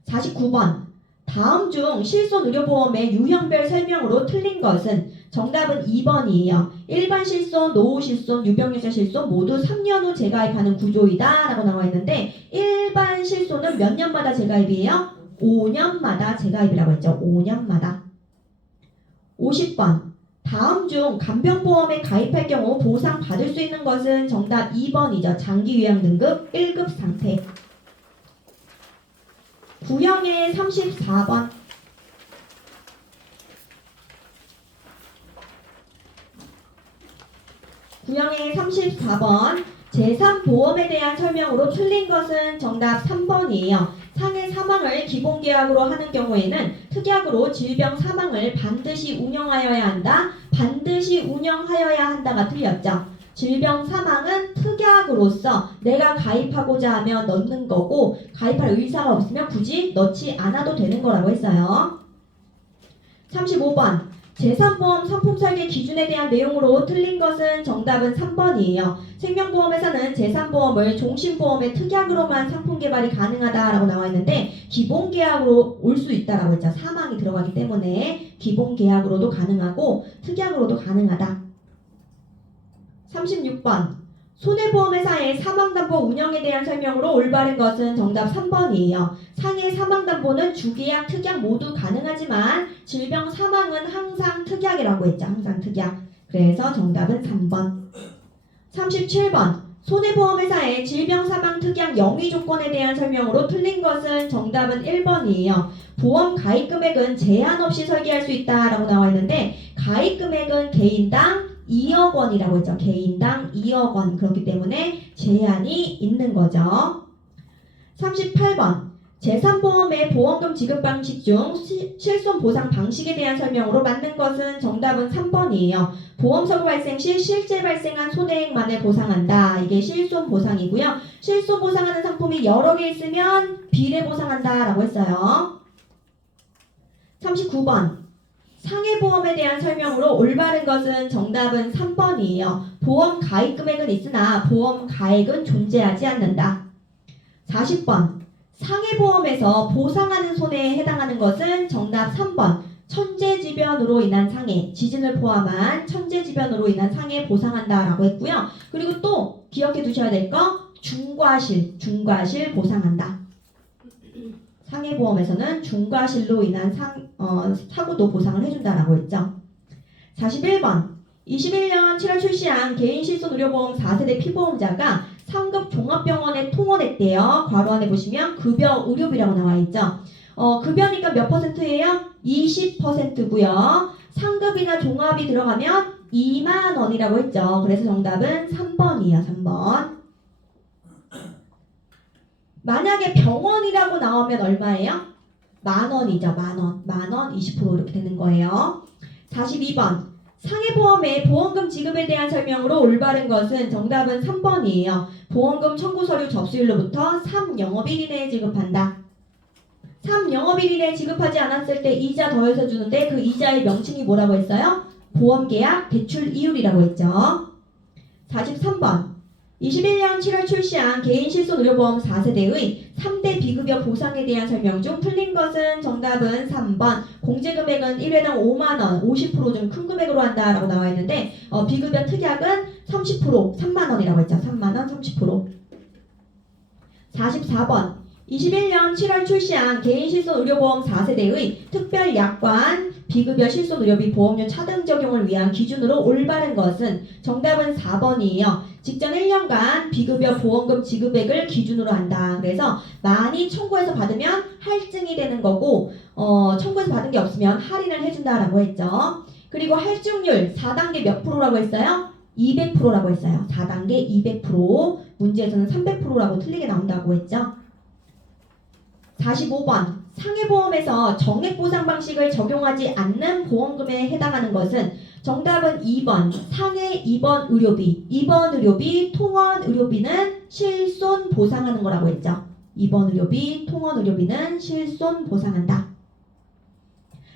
49번. 다음 중 실손의료보험의 유형별 설명으로 틀린 것은 정답은 2번이에요. 일반 실손, 노후 실손, 유병유자 실손 모두 3년 후 재가입하는 구조이다 라고 나와 있는데 일반 실손은 몇 년마다 재가입이에요? 5년마다 재가입이라고 했죠. 5년마다. 50번. 다음 중 간병보험에 가입할 경우 보상받을 수 있는 것은 정답 2번이죠. 장기요양 등급 1급 상태. 구형의 34번. 구형의 34번. 제3보험에 대한 설명으로 틀린 것은 정답 3번이에요. 상해 사망을 기본계약으로 하는 경우에는 특약으로 질병 사망을 반드시 운영하여야 한다. 반드시 운영하여야 한다가 틀렸죠. 질병 사망은 특약으로서 내가 가입하고자 하면 넣는 거고 가입할 의사가 없으면 굳이 넣지 않아도 되는 거라고 했어요. 35번 제3보험 상품 설계 기준에 대한 내용으로 틀린 것은 정답은 3번이에요. 생명보험회사는 제3보험을 종신보험의 특약으로만 상품 개발이 가능하다라고 나와 있는데 기본계약으로 올 수 있다라고 했죠. 사망이 들어가기 때문에 기본계약으로도 가능하고 특약으로도 가능하다. 36번 손해보험회사의 사망담보 운영에 대한 설명으로 올바른 것은 정답 3번이에요. 상해 사망담보는 주계약, 특약 모두 가능하지만 질병 사망은 항상 특약이라고 했죠. 항상 특약. 그래서 정답은 3번. 37번 손해보험회사의 질병 사망 특약 영위 조건에 대한 설명으로 틀린 것은 정답은 1번이에요. 보험 가입 금액은 제한 없이 설계할 수 있다라고 나와 있는데 가입 금액은 개인당 2억 원이라고 했죠. 개인당 2억 원. 그렇기 때문에 제한이 있는 거죠. 38번 제3보험의 보험금 지급 방식 중 실손 보상 방식에 대한 설명으로 맞는 것은 정답은 3번이에요. 보험사고 발생 시 실제 발생한 손해액만을 보상한다. 이게 실손 보상이고요. 실손 보상하는 상품이 여러 개 있으면 비례 보상한다 라고 했어요. 39번 상해보험에 대한 설명으로 올바른 것은 정답은 3번이에요. 보험 가입 금액은 있으나 보험 가액은 존재하지 않는다. 40번 상해보험에서 보상하는 손해에 해당하는 것은 정답 3번. 천재지변으로 인한 상해, 지진을 포함한 천재지변으로 인한 상해 보상한다라고 했고요. 그리고 또 기억해 두셔야 될 거 중과실 보상한다. 상해보험에서는 중과실로 인한 사고도 보상을 해준다라고 했죠. 41번 21년 7월 출시한 개인실손의료보험 4세대 피보험자가 상급 종합병원에 통원했대요. 괄호 안에 보시면 급여 의료비라고 나와 있죠. 급여니까 몇 퍼센트예요? 20%고요. 상급이나 종합이 들어가면 2만 원이라고 했죠. 그래서 정답은 3번이에요. 3번. 만약에 병원이라고 나오면 얼마예요? 만원이죠. 만원. 만원 20% 이렇게 되는 거예요. 42번. 상해보험의 보험금 지급에 대한 설명으로 올바른 것은 정답은 3번이에요. 보험금 청구 서류 접수일로부터 3영업일 이내에 지급한다. 3영업일 이내에 지급하지 않았을 때 이자 더해서 주는데 그 이자의 명칭이 뭐라고 했어요? 보험계약 대출 이율이라고 했죠. 43번. 21년 7월 출시한 개인실손의료보험 4세대의 3대 비급여 보상에 대한 설명 중 틀린 것은 정답은 3번. 공제금액은 1회당 5만원, 50% 중 큰 금액으로 한다라고 나와 있는데 비급여 특약은 30%, 3만원이라고 했죠. 3만원, 30%. 44번. 21년 7월 출시한 개인실손의료보험 4세대의 특별약관 비급여 실손의료비 보험료 차등 적용을 위한 기준으로 올바른 것은 정답은 4번이에요. 직전 1년간 비급여 보험금 지급액을 기준으로 한다. 그래서 많이 청구해서 받으면 할증이 되는 거고 청구해서 받은 게 없으면 할인을 해준다라고 했죠. 그리고 할증률 4단계 몇 프로라고 했어요? 200%라고 했어요. 4단계 200%. 문제에서는 300%라고 틀리게 나온다고 했죠. 45번 상해보험에서 정액보상 방식을 적용하지 않는 보험금에 해당하는 것은 정답은 2번 상해 입원 의료비. 입원 의료비, 통원 의료비는 실손 보상하는 거라고 했죠. 입원 의료비, 통원 의료비는 실손 보상한다.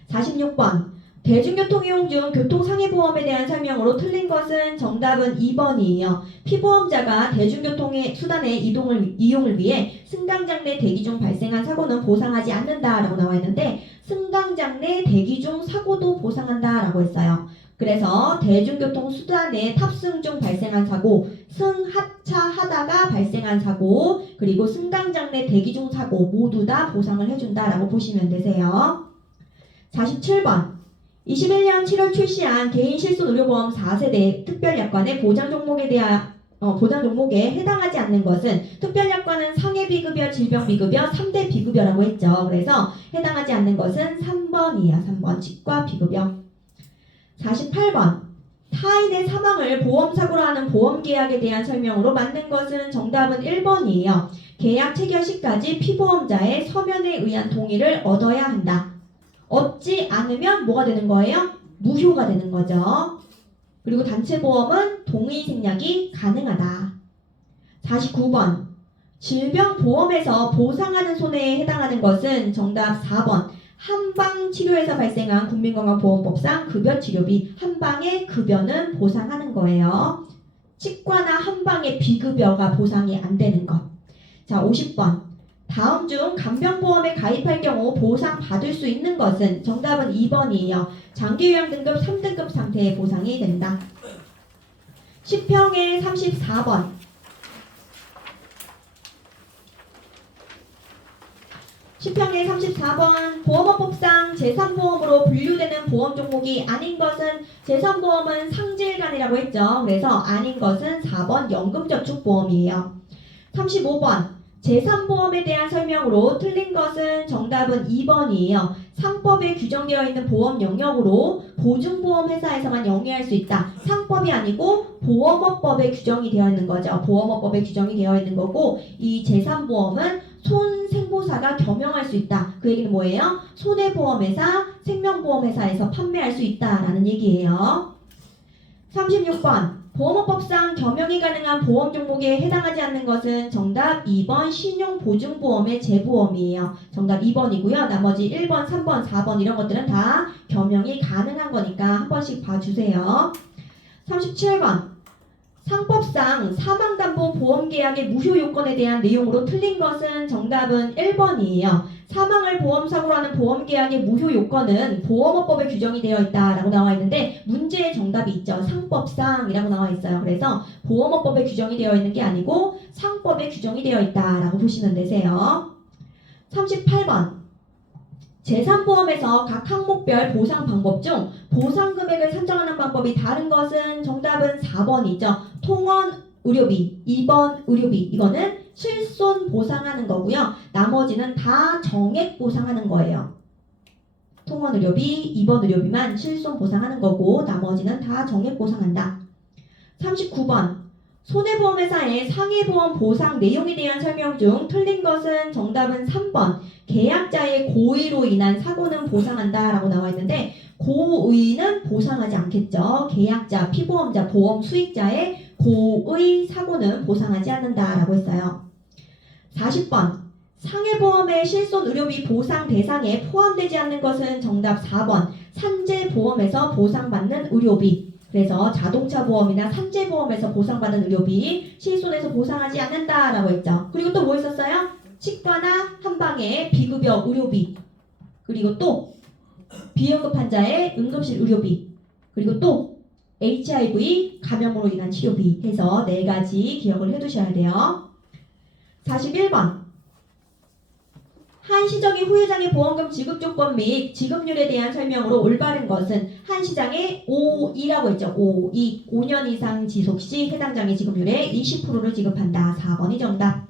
46번 대중교통 이용 중 교통상해보험에 대한 설명으로 틀린 것은 정답은 2번이에요. 피보험자가 대중교통의 수단의 이용을 위해 승강장 내 대기 중 발생한 사고는 보상하지 않는다라고 나와 있는데 승강장 내 대기 중 사고도 보상한다라고 했어요. 그래서 대중교통 수단에 탑승 중 발생한 사고, 승하차하다가 발생한 사고, 그리고 승강장 내 대기 중 사고 모두 다 보상을 해준다라고 보시면 되세요. 47번 21년 7월 출시한 개인실손의료보험 4세대 특별약관의 보장 종목에 해당하지 않는 것은 특별약관은 상해비급여, 질병비급여, 3대 비급여라고 했죠. 그래서 해당하지 않는 것은 3번이에요. 3번 치과 비급여. 48번 타인의 사망을 보험사고로 하는 보험계약에 대한 설명으로 만든 것은 정답은 1번이에요. 계약 체결 시까지 피보험자의 서면에 의한 동의를 얻어야 한다. 얻지 않으면 뭐가 되는 거예요? 무효가 되는 거죠. 그리고 단체보험은 동의 생략이 가능하다. 49번. 질병보험에서 보상하는 손해에 해당하는 것은 정답 4번. 한방치료에서 발생한 국민건강보험법상 급여치료비, 한방의 급여는 보상하는 거예요. 치과나 한방의 비급여가 보상이 안 되는 것. 자, 50번. 다음 중 간병보험에 가입할 경우 보상받을 수 있는 것은 정답은 2번이에요. 장기요양 등급 3등급 상태의 보상이 된다. 10평의 34번. 10평의 34번. 보험업법상 제3보험으로 분류되는 보험 종목이 아닌 것은 제3보험은 상질간이라고 했죠. 그래서 아닌 것은 4번 연금저축보험이에요. 35번. 제3보험에 대한 설명으로 틀린 것은 정답은 2번이에요. 상법에 규정되어 있는 보험 영역으로 보증보험회사에서만 영위할 수 있다. 상법이 아니고 보험업법에 규정이 되어 있는 거죠. 보험업법에 규정이 되어 있는 거고 이 제3보험은 손생보사가 겸용할 수 있다. 그 얘기는 뭐예요? 손해보험회사, 생명보험회사에서 판매할 수 있다라는 얘기예요. 36번. 보험업법상 겸용이 가능한 보험 종목에 해당하지 않는 것은 정답 2번 신용보증보험의 재보험이에요. 정답 2번이고요. 나머지 1번, 3번, 4번 이런 것들은 다 겸용이 가능한 거니까 한 번씩 봐주세요. 37번. 상법상 사망담보보험계약의 무효 요건에 대한 내용으로 틀린 것은 정답은 1번이에요. 사망을 보험사고로 하는 보험계약의 무효 요건은 보험업법에 규정이 되어 있다라고 나와 있는데 문제의 정답이 있죠. 상법상이라고 나와 있어요. 그래서 보험업법에 규정이 되어 있는 게 아니고 상법에 규정이 되어 있다라고 보시면 되세요. 38번. 제3보험에서 각 항목별 보상 방법 중 보상 금액을 산정하는 방법이 다른 것은 정답은 4번이죠. 통원 의료비, 2번 의료비 이거는 실손 보상하는 거고요. 나머지는 다 정액 보상하는 거예요. 통원 의료비, 2번 의료비만 실손 보상하는 거고 나머지는 다 정액 보상한다. 39번. 손해보험회사의 상해보험 보상 내용에 대한 설명 중 틀린 것은 정답은 3번. 계약자의 고의로 인한 사고는 보상한다 라고 나와 있는데 고의는 보상하지 않겠죠. 계약자, 피보험자, 보험 수익자의 고의 사고는 보상하지 않는다 라고 했어요. 40번. 상해보험의 실손 의료비 보상 대상에 포함되지 않는 것은 정답 4번. 산재보험에서 보상받는 의료비. 그래서 자동차 보험이나 산재보험에서 보상받는 의료비 실손에서 보상하지 않는다라고 했죠. 그리고 또 뭐 있었어요? 치과나 한방의 비급여 의료비. 그리고 또 비응급 환자의 응급실 의료비. 그리고 또 HIV 감염으로 인한 치료비 해서 4가지 기억을 해두셔야 돼요. 41번. 한시적인 후유장애 보험금 지급 조건 및 지급률에 대한 설명으로 올바른 것은 한시장의 5.2라고 했죠. 5.2. 5년 이상 지속 시 해당 장애 지급률의 20%를 지급한다. 4번이 정답.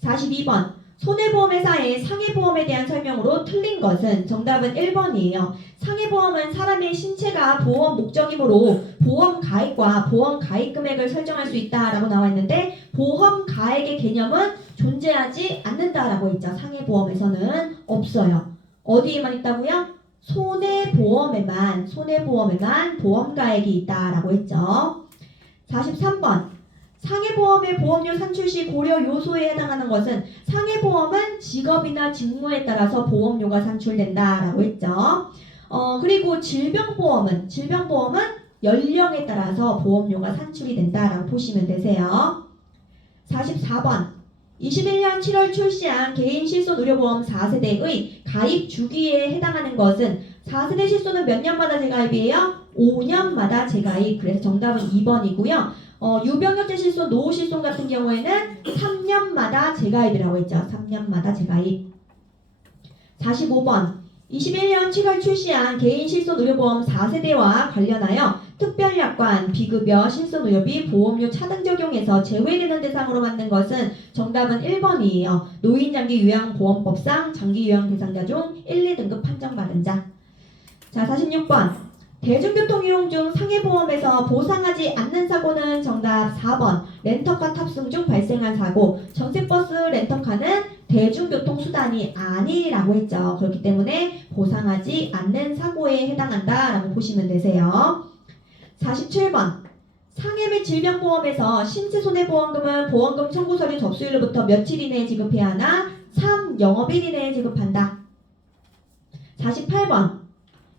42번. 손해보험회사의 상해보험에 대한 설명으로 틀린 것은 정답은 1번이에요. 상해보험은 사람의 신체가 보험 목적이므로 보험 가액과 보험 가입 금액을 설정할 수 있다라고 나와 있는데 보험 가액의 개념은 존재하지 않는다라고 했죠. 상해보험에서는 없어요. 어디에만 있다고요? 손해보험에만 보험 가액이 있다라고 했죠. 43번. 상해보험의 보험료 산출 시 고려 요소에 해당하는 것은 상해보험은 직업이나 직무에 따라서 보험료가 산출된다라고 했죠. 그리고 질병보험은 연령에 따라서 보험료가 산출이 된다라고 보시면 되세요. 44번. 21년 7월 출시한 개인 실손 의료보험 4세대의 가입 주기에 해당하는 것은 4세대 실손은 몇 년마다 재가입이에요? 5년마다 재가입. 그래서 정답은 2번이고요. 유병력제 실손, 노후 실손 같은 경우에는 3년마다 재가입이라고 했죠. 3년마다 재가입. 45번. 21년 7월 출시한 개인 실손 의료보험 4세대와 관련하여 특별약관, 비급여, 실손의료비, 보험료 차등 적용에서 제외되는 대상으로 만든 것은 정답은 1번이에요. 노인장기요양보험법상 장기요양 대상자 중 1, 2등급 판정받은 자. 자, 46번. 대중교통 이용 중 상해보험에서 보상하지 않는 사고는 정답 4번. 렌터카 탑승 중 발생한 사고. 전세버스 렌터카는 대중교통수단이 아니라고 했죠. 그렇기 때문에 보상하지 않는 사고에 해당한다라고 보시면 되세요. 47번. 상해 및 질병보험에서 신체손해보험금은 보험금 청구 서류 접수일로부터 며칠 이내에 지급해야 하나? 3. 영업일 이내에 지급한다. 48번.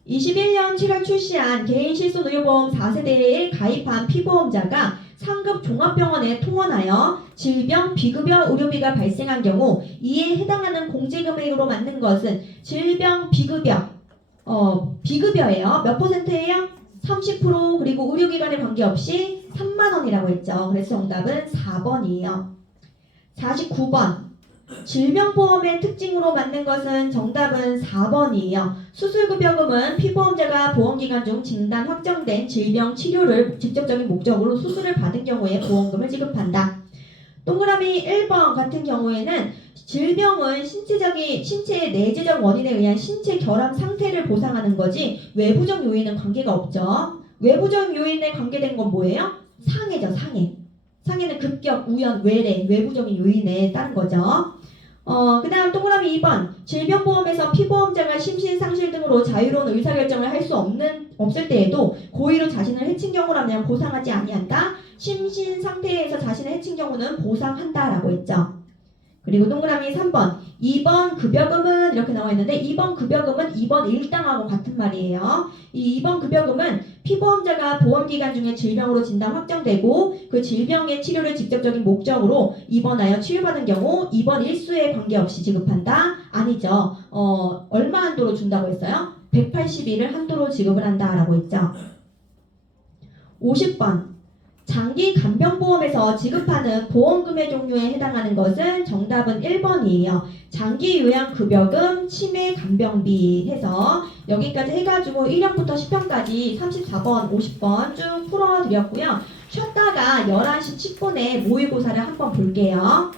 21년 7월 출시한 개인실손의료보험 4세대에 가입한 피보험자가 상급 종합병원에 통원하여 질병, 비급여 의료비가 발생한 경우 이에 해당하는 공제금액으로 맞는 것은 질병, 비급여예요. 몇 %예요? 30% 그리고 의료기관에 관계없이 3만 원이라고 했죠. 그래서 정답은 4번이에요. 49번. 질병보험의 특징으로 맞는 것은 정답은 4번이에요. 수술급여금은 피보험자가 보험기간 중 진단 확정된 질병 치료를 직접적인 목적으로 수술을 받은 경우에 보험금을 지급한다. 동그라미 1번 같은 경우에는 질병은 신체의 내재적 원인에 의한 신체 결함 상태를 보상하는 거지 외부적 요인은 관계가 없죠. 외부적 요인에 관계된 건 뭐예요? 상해죠, 상해. 상해는 급격, 우연, 외래, 외부적인 요인에 따른 거죠. 그 다음 동그라미 2번. 질병보험에서 피보험자가 심신상실 등으로 자유로운 의사결정을 할 수 없을 때에도 고의로 자신을 해친 경우라면 보상하지 아니한다. 심신상태에서 자신을 해친 경우는 보상한다라고 했죠. 그리고 동그라미 3번. 2번 급여금은 이렇게 나와 있는데 2번 급여금은 2번 일당하고 같은 말이에요. 이 2번 급여금은 피보험자가 보험기간 중에 질병으로 진단 확정되고 그 질병의 치료를 직접적인 목적으로 입원하여 치료받은 경우 입원 일수에 관계없이 지급한다? 아니죠. 얼마 한도로 준다고 했어요? 180일을 한도로 지급을 한다라고 했죠. 50번. 장기 간병보험에서 지급하는 보험금의 종류에 해당하는 것은 정답은 1번이에요. 장기 요양급여금, 치매 간병비 해서 여기까지 해가지고 1형부터 10형까지 34번, 50번 쭉 풀어드렸고요. 쉬었다가 11시 10분에 모의고사를 한번 볼게요.